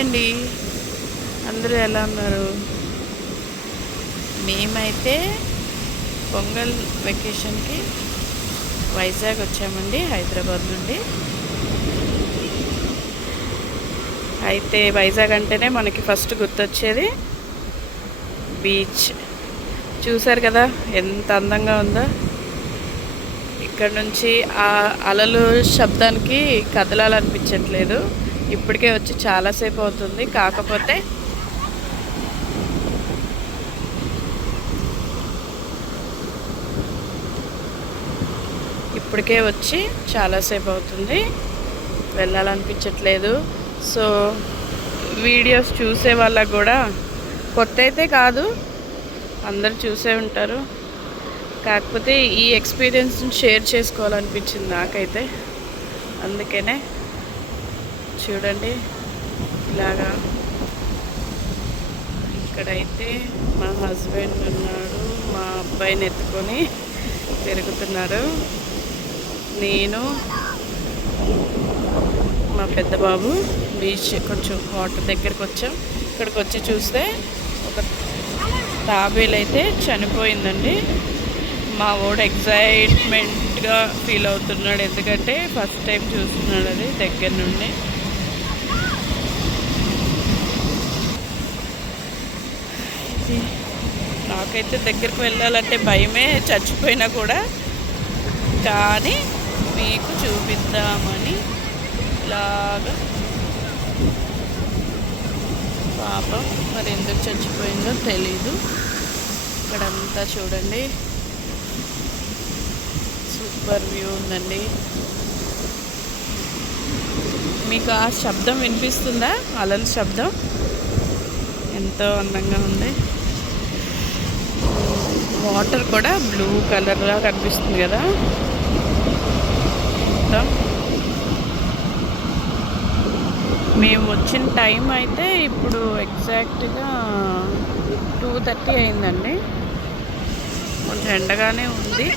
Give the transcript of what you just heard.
అండి, అందరూ ఎలా ఉన్నారు? మేమైతే పొంగల్ వెకేషన్కి వైజాగ్ వచ్చామండి, హైదరాబాద్ నుండి. అయితే వైజాగ్ అంటేనే మనకి ఫస్ట్ గుర్తొచ్చేది బీచ్. చూసారు కదా ఎంత అందంగా ఉందో. ఇక్కడ నుంచి ఆ అలలు శబ్దానికి కదలాలనిపించట్లేదు. ఇప్పటికే వచ్చి చాలాసేపు అవుతుంది. కాకపోతే ఇప్పటికే వచ్చి చాలాసేపు అవుతుంది, వెళ్ళాలనిపించట్లేదు. సో వీడియోస్ చూసే వాళ్ళకు కూడా కొత్త అయితే కాదు, అందరు చూసే ఉంటారు. కాకపోతే ఈ ఎక్స్పీరియన్స్ని షేర్ చేసుకోవాలనిపించింది నాకైతే. అందుకనే చూడండి, ఇలాగా ఇక్కడైతే మా హస్బెండ్ ఉన్నాడు, మా అబ్బాయిని ఎత్తుకొని తిరుగుతున్నారు. నేను మా పెద్ద బాబు బీచ్ కొంచెం వాటర్ దగ్గరికి వచ్చాం. ఇక్కడికి వచ్చి చూస్తే ఒక తాబేలు అయితే చనిపోయిందండి. మా వాడు ఎక్సైట్మెంట్గా ఫీల్ అవుతున్నాడు, ఎందుకంటే ఫస్ట్ టైం చూస్తున్నాడు అది దగ్గర నుండి. నాకైతే దగ్గరికి వెళ్ళాలంటే భయమే, చచ్చిపోయినా కూడా. కానీ మీకు చూపిద్దామని ఇలాగా. పాపం మరి ఎందుకు చచ్చిపోయిందో తెలీదు. ఇక్కడంతా చూడండి, సూపర్ వ్యూ ఉందండి. మీకు ఆ శబ్దం వినిపిస్తుందా? అలల శబ్దం ఎంతో అందంగా ఉంది. వాటర్ కూడా బ్లూ కలర్లా కనిపిస్తుంది కదా మొత్తం. మేము వచ్చిన టైం అయితే ఇప్పుడు ఎగ్జాక్ట్గా 2:30 అయిందండి. కొంచెం ఎండగానే ఉంది.